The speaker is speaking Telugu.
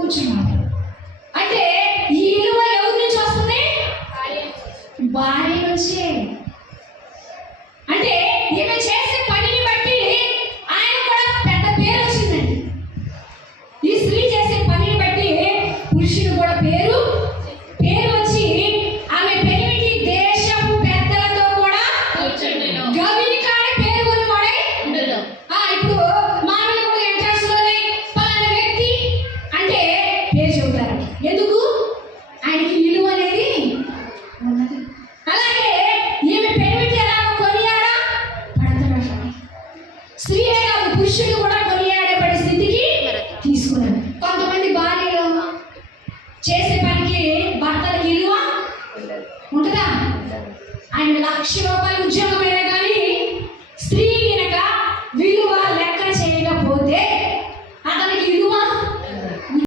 కూర్చున్నాడు అంటే ఈ విలువ ఎవరి నుంచి వస్తుంది? భార్య నుంచే అంటే ఈమె చే స్త్రీ కాదు పురుషుడు కూడా కొనియాడబడే స్థితికి తీసుకున్నాడు కొంతమంది భార్యలు చేసే పనికి భర్తలకు విలువ ఉంటుందా ఆయన లక్ష రూపాయలు ఉద్యోగం